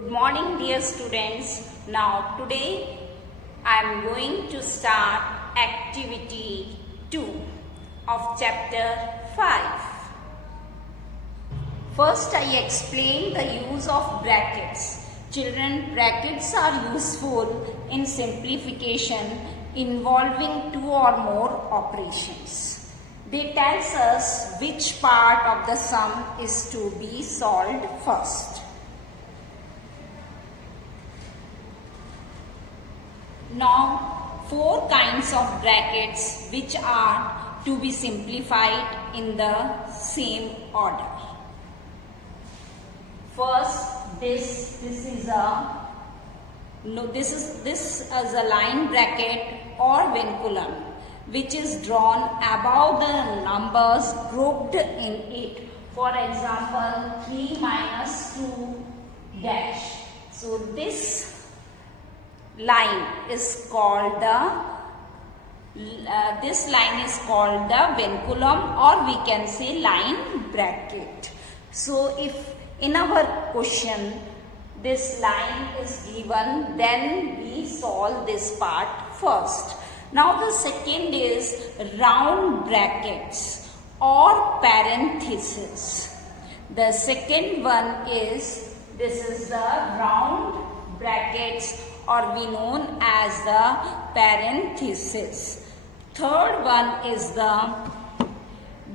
Good morning dear students. Now today I am going to start activity 2 of chapter 5. First I explain the use of brackets. Children, brackets are useful in simplification involving two or more operations. They tell us which part of the sum is to be solved first. Now, four kinds of brackets which are to be simplified in the same order. First, this is a line bracket or vinculum which is drawn above the numbers grouped in it. For example, 3 minus 2 dash. So this line is called the vinculum, or we can say line bracket. So if in our question this line is given, then we solve this part first. Now the second is round brackets or parentheses. The second one is, this is the round brackets, or we known as the parenthesis. Third one is the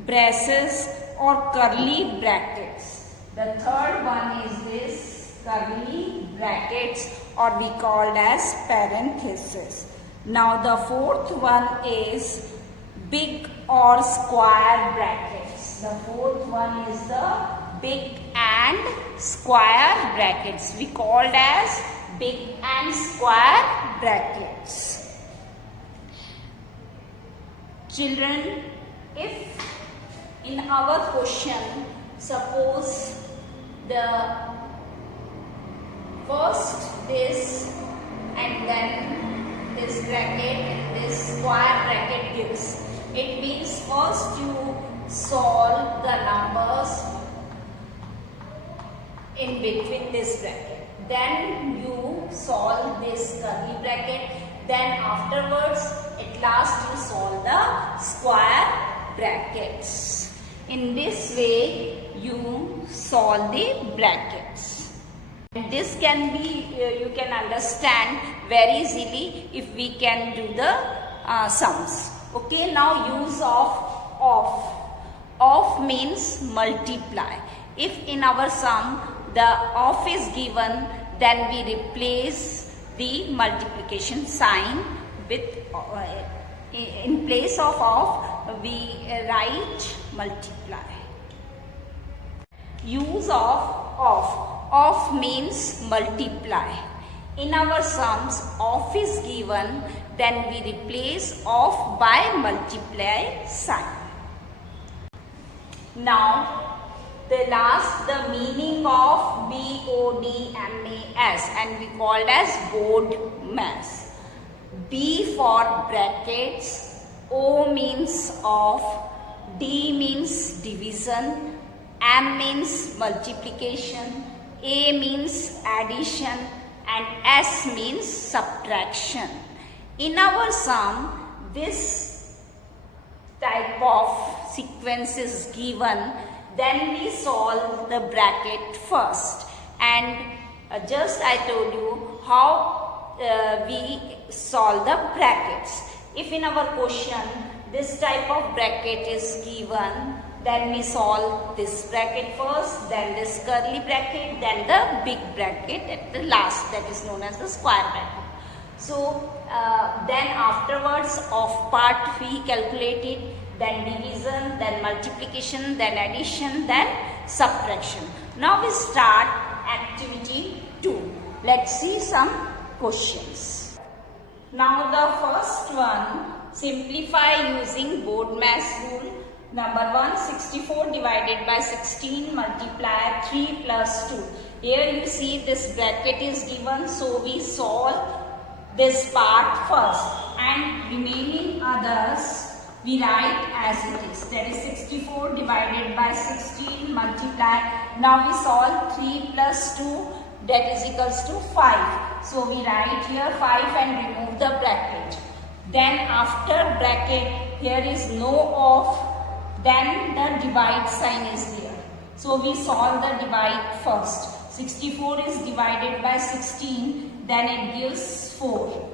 braces or curly brackets. The third one is this curly brackets, or we called as parenthesis. Now the fourth one is big or square brackets. The fourth one is the big and square brackets. We called as big and square brackets. Children, if in our question, suppose the first this and then this bracket and this square bracket gives, it means first you solve the numbers in between this bracket. Then you solve this curly bracket. Then afterwards, at last you solve the square brackets. In this way, you solve the brackets. And this can be, you can understand very easily if we can do the sums. Okay, now use of of. Of means multiply. If in our sum the of is given, then we replace the multiplication sign with in place of we write multiply. Use of means multiply. In our sums, of is given, then we replace of by multiply sign. Now the meaning of BODMAS, and we called as BODMAS. B for brackets, O means of, D means division, M means multiplication, A means addition, and S means subtraction. In our sum, this type of sequence is given. Then we solve the bracket first, and just I told you how we solve the brackets. If in our question this type of bracket is given, then we solve this bracket first, then this curly bracket, then the big bracket at the last, that is known as the square bracket. So then afterwards of part we calculated, then division, then multiplication, then addition, then subtraction. Now we start activity 2. Let's see some questions. Now the first one, simplify using BODMAS rule. Number 1, 64 divided by 16 multiply 3 plus 2. Here you see this bracket is given, so we solve this part first, and remaining others we write as it is. That is 64 divided by 16 multiply. Now we solve 3 plus 2 that is equals to 5. So we write here 5 and remove the bracket. Then after bracket, here is no of, then the divide sign is there. So we solve the divide first. 64 is divided by 16, then it gives 4.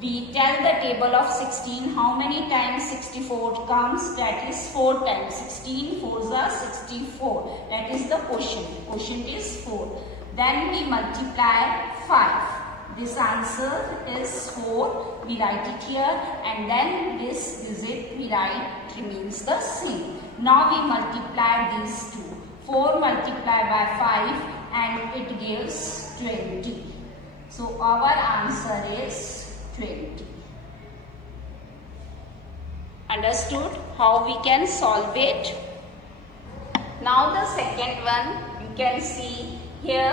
We tell the table of 16 how many times 64 comes, that is 4 times. 16 4s are 64, that is the quotient. Quotient is 4. Then we multiply 5. This answer is 4. We write it here, and then this digit we write remains the same. Now we multiply these two. 4 multiplied by 5 and it gives 20. So our answer is 20. Understood how we can solve it? Now the second one, you can see here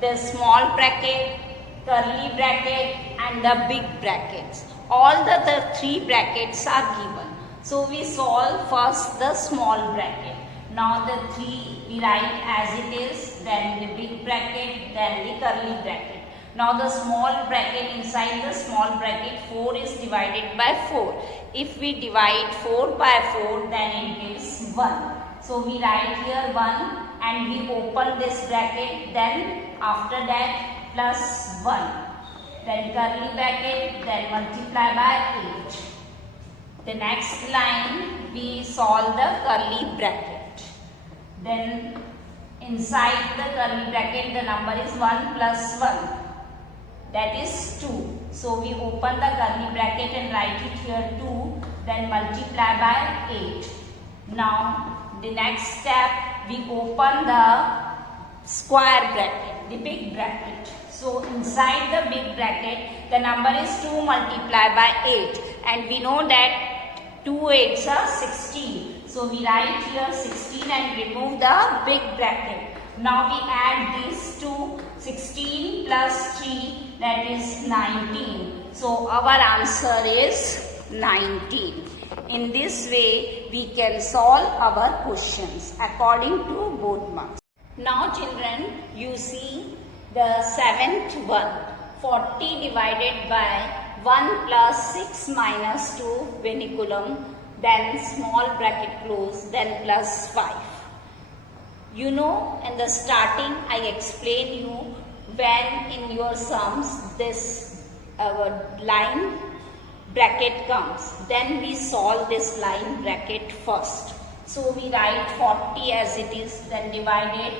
the small bracket, curly bracket and the big brackets. All the three brackets are given. So we solve first the small bracket. Now the 3 we write as it is, then the big bracket, then the curly bracket. Now the small bracket, inside the small bracket 4 is divided by 4. If we divide 4 by 4, then it gives 1. So we write here 1 and we open this bracket, then after that plus 1. Then curly bracket, then multiply by 8. The next line we solve the curly bracket. Then inside the curly bracket the number is 1 plus 1. That is 2. So we open the curly bracket and write it here 2. Then multiply by 8. Now the next step, we open the square bracket, the big bracket. So inside the big bracket the number is 2 multiplied by 8. And we know that 2 8s are 16. So we write here 16 and remove the big bracket. Now we add these two, 16 plus 3, that is 19. So our answer is 19. In this way we can solve our questions according to both marks. Now children, you see the seventh one. 40 divided by 1 plus 6 minus 2 vinculum, then small bracket close, then plus 5. You know, in the starting I explain you when in your sums this line bracket comes, then we solve this line bracket first. So we write 40 as it is, then divided,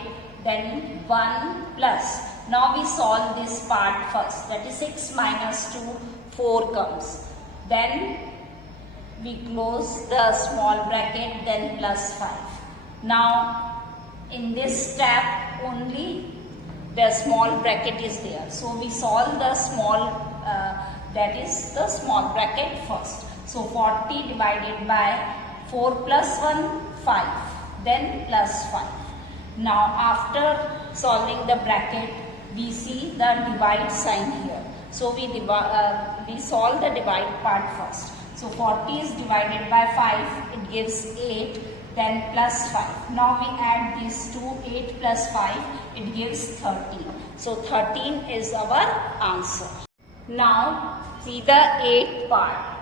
then 1 plus. Now we solve this part first, that is 6 minus 2, 4 comes. Then we close the small bracket, then plus 5. Now in this step only the small bracket is there. So we solve the small, that is the small bracket first. So 40 divided by 4 plus 1, 5, then plus 5. Now after solving the bracket, we see the divide sign here. So we solve the divide part first. So 40 is divided by 5, it gives 8, then plus 5. Now we add these two, 8 plus 5, it gives 13. So 13 is our answer. Now see the 8th part.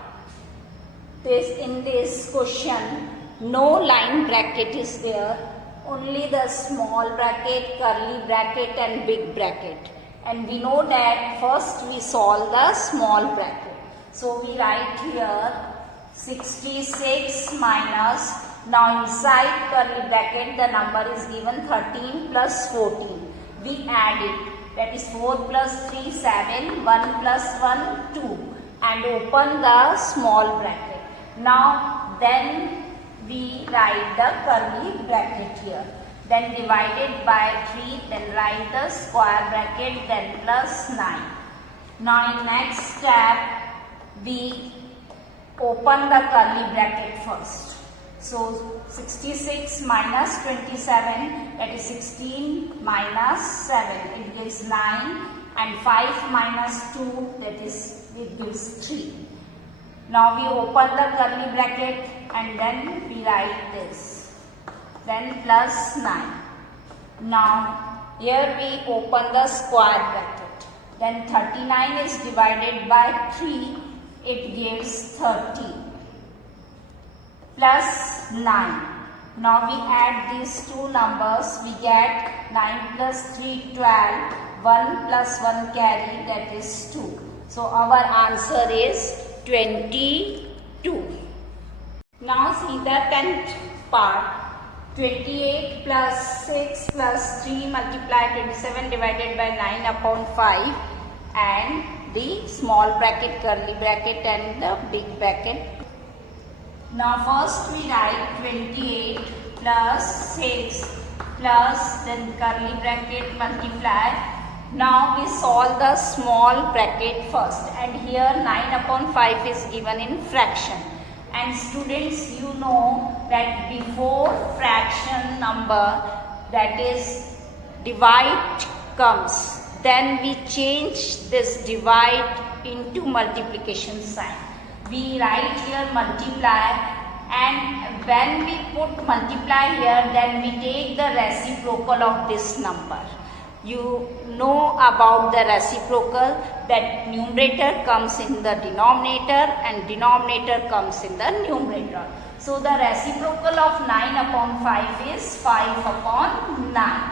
In this question, no line bracket is there, only the small bracket, curly bracket and big bracket. And we know that first we solve the small bracket. So we write here 66 minus, now inside curly bracket the number is given 13 plus 14. We add it, that is 4 plus 3, 7, 1 plus 1, 2, and open the small bracket. Now then we write the curly bracket here. Then divided by 3, then write the square bracket, then plus 9. Now in next step, we open the curly bracket first. So 66 minus 27, that is 16 minus 7, it gives 9, and 5 minus 2, that is, it gives 3. Now we open the curly bracket and then we write this, then plus 9. Now here we open the square bracket. Then 39 is divided by 3, it gives 30 plus 9. Now we add these two numbers, we get 9 plus 3, 12, 1 plus 1 carry, that is 2. So our answer is 22. Now see the 10th part. 28 plus 6 plus 3 multiply 27 divided by 9 upon 5, and the small bracket, curly bracket and the big bracket. Now first we write 28 plus 6 plus then curly bracket multiply. Now we solve the small bracket first, and here 9 upon 5 is given in fraction. And students, you know that before fraction number, that is divide comes, then we change this divide into multiplication sign. We write here multiply, and when we put multiply here, then we take the reciprocal of this number. You know about the reciprocal, that numerator comes in the denominator and denominator comes in the numerator. So the reciprocal of 9 upon 5 is 5 upon 9.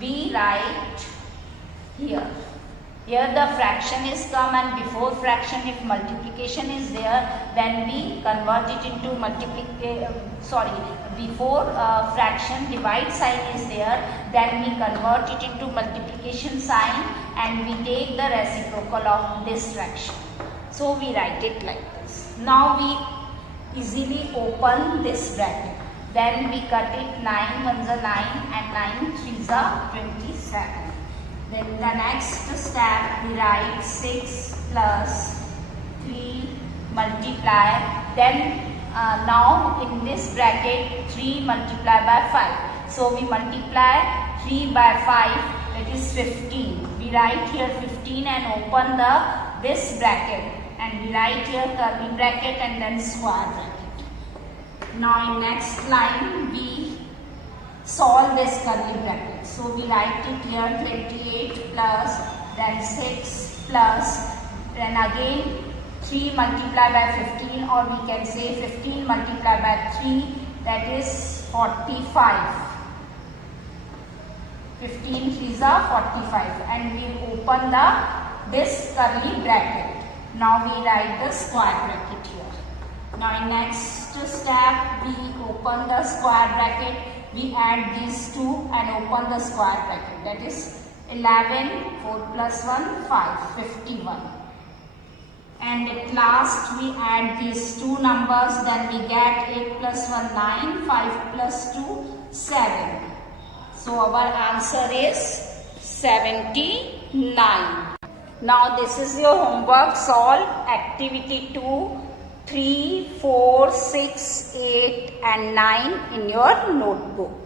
We write here. Here the fraction is come, and before fraction if multiplication is there, then we convert it into before fraction divide sign is there, then we convert it into multiplication sign and we take the reciprocal of this fraction. So we write it like this. Now we easily open this bracket. Then we cut it, 9 ones are 9 and 9 threes are 27. Then the next step we write 6 plus 3 multiply. Then now in this bracket 3 multiply by 5. So we multiply 3 by 5, that is 15. We write here 15 and open this bracket, and we write here curly bracket and then square bracket. Now in next line we solve this curly bracket. So we write it here 28 plus then 6 plus then again 3 multiply by 15, or we can say 15 multiply by 3, that is 45. 15 threes are 45, and we open this curly bracket. Now we write the square bracket here. Now in next step we open the square bracket. We add these two and open the square bracket, that is 11, 4 plus 1, 5, 51. And at last we add these two numbers, then we get 8 plus 1, 9, 5 plus 2, 7. So our answer is 79. Now this is your homework. Solve activity 2, 3, 4, 6, 8 and 9 in your notebook.